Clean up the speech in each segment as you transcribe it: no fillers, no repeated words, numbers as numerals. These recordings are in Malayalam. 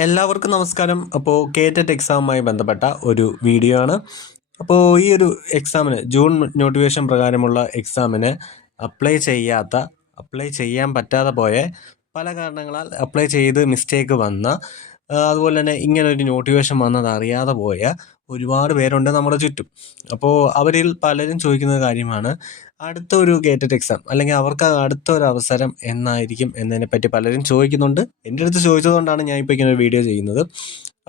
എല്ലാവർക്കും നമസ്കാരം. അപ്പോൾ കേറ്ററ്റ് എക്സാമുമായി ബന്ധപ്പെട്ട ഒരു വീഡിയോ ആണ്. അപ്പോൾ ഈ ഒരു എക്സാമിന് ജൂൺ നോട്ടിഫിക്കേഷൻ പ്രകാരമുള്ള എക്സാമിന് അപ്ലൈ ചെയ്യാൻ പറ്റാതെ പോയ പല കാരണങ്ങളാൽ അപ്ലൈ ചെയ്ത് മിസ്റ്റേക്ക് വന്ന അതുപോലെ തന്നെ ഇങ്ങനൊരു നോട്ടിഫിക്കേഷൻ വന്നത് അറിയാതെ പോയ ഒരുപാട് പേരുണ്ട് നമ്മുടെ ചുറ്റും. അപ്പോൾ അവരിൽ പലരും ചോദിക്കുന്ന കാര്യമാണ് അടുത്തൊരു ഗേറ്റഡ് എക്സാം അല്ലെങ്കിൽ അവർക്ക് അടുത്തൊരു അവസരം എന്നായിരിക്കും എന്നതിനെപ്പറ്റി പലരും ചോദിക്കുന്നുണ്ട്. എൻ്റെ അടുത്ത് ചോദിച്ചതുകൊണ്ടാണ് ഞാൻ ഇപ്പോൾ ഇങ്ങനെ ഒരു വീഡിയോ ചെയ്യുന്നത്.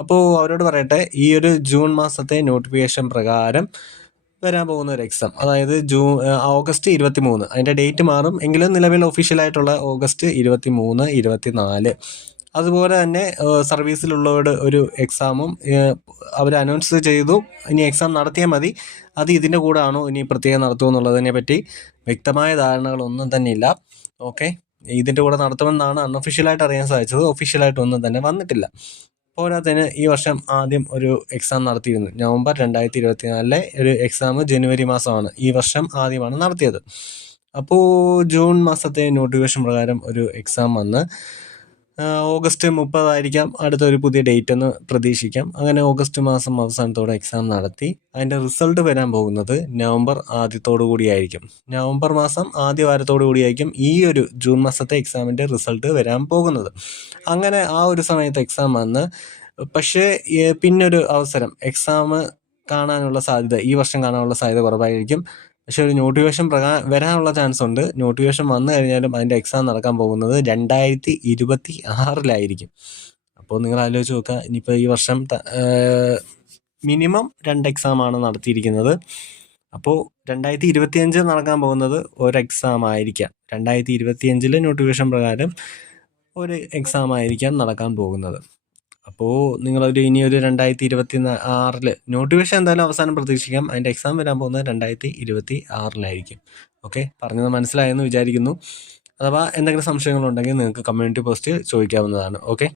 അപ്പോൾ അവരോട് പറയട്ടെ, ഈ ഒരു ജൂൺ മാസത്തെ നോട്ടിഫിക്കേഷൻ പ്രകാരം വരാൻ പോകുന്ന ഒരു എക്സാം, അതായത് ഓഗസ്റ്റ് 23, അതിൻ്റെ ഡേറ്റ് മാറും എങ്കിലും നിലവിൽ ഒഫീഷ്യലായിട്ടുള്ള ഓഗസ്റ്റ് 23, 24. അതുപോലെ തന്നെ സർവീസിലുള്ളവരുടെ ഒരു എക്സാമും അവർ അനൗൺസ് ചെയ്തു. ഇനി എക്സാം നടത്തിയാൽ മതി, അത് ഇതിൻ്റെ കൂടെ ആണോ ഇനി പ്രത്യേകം നടത്തുമോ എന്നുള്ളതിനെ പറ്റി വ്യക്തമായ ധാരണകളൊന്നും തന്നെ ഇല്ല. ഓക്കെ, ഇതിൻ്റെ കൂടെ നടത്തുമെന്നാണ് അൺഒഫീഷ്യലായിട്ട് അറിയാൻ സാധിച്ചത്. ഒഫീഷ്യലായിട്ടൊന്നും തന്നെ വന്നിട്ടില്ല. പോരാത്തതിന് ഈ വർഷം ആദ്യം ഒരു എക്സാം നടത്തിയിരുന്നു. നവംബർ 2024 ഒരു എക്സാം ജനുവരി മാസമാണ് ഈ വർഷം ആദ്യമാണ് നടത്തിയത്. അപ്പോൾ ജൂൺ മാസത്തെ നോട്ടിഫിക്കേഷൻ പ്രകാരം ഒരു എക്സാം വന്ന് ഓഗസ്റ്റ് 30 ആയിരിക്കാം അടുത്തൊരു പുതിയ ഡേറ്റ് എന്ന് പ്രതീക്ഷിക്കാം. അങ്ങനെ ഓഗസ്റ്റ് മാസം അവസാനത്തോടെ എക്സാം നടത്തി അതിൻ്റെ റിസൾട്ട് വരാൻ പോകുന്നത് നവംബർ ആദ്യത്തോടു കൂടിയായിരിക്കും. നവംബർ മാസം ആദ്യ വാരത്തോടു കൂടിയായിരിക്കും ഈ ഒരു ജൂൺ മാസത്തെ എക്സാമിൻ്റെ റിസൾട്ട് വരാൻ പോകുന്നത്. അങ്ങനെ ആ ഒരു സമയത്ത് എക്സാം വന്ന് പക്ഷേ പിന്നൊരു അവസരം എക്സാം കാണാനുള്ള സാധ്യത ഈ വർഷം കാണാനുള്ള സാധ്യത കുറവായിരിക്കും. പക്ഷെ ഒരു നോട്ടിഫിക്കേഷൻ വരാനുള്ള ചാൻസ് ഉണ്ട്. നോട്ടിഫിക്കേഷൻ വന്നു കഴിഞ്ഞാലും അതിൻ്റെ എക്സാം നടക്കാൻ പോകുന്നത് 2026 അപ്പോൾ നിങ്ങൾ ആലോചിച്ച് നോക്കുക, ഇനിയിപ്പോൾ ഈ വർഷം മിനിമം 2 എക്സാമാണ് നടത്തിയിരിക്കുന്നത്. അപ്പോൾ 2025 നടക്കാൻ പോകുന്നത് ഒരു എക്സാം ആയിരിക്കാം. 2025 നോട്ടിഫിക്കേഷൻ പ്രകാരം ഒരു എക്സാം ആയിരിക്കാം നടക്കാൻ പോകുന്നത്. അപ്പോൾ നിങ്ങളൊരു ഇനിയൊരു 2026 നോട്ടിഫിക്കേഷൻ എന്തായാലും അവസാനം പ്രതീക്ഷിക്കാം. അതിൻ്റെ എക്സാം വരാൻ പോകുന്നത് 2026 ഓക്കെ, പറഞ്ഞത് മനസ്സിലായെന്ന് വിചാരിക്കുന്നു. അഥവാ എന്തെങ്കിലും സംശയങ്ങളുണ്ടെങ്കിൽ നിങ്ങൾക്ക് കമ്മ്യൂണിറ്റി പോസ്റ്റ് ചോദിക്കാവുന്നതാണ്. ഓക്കെ.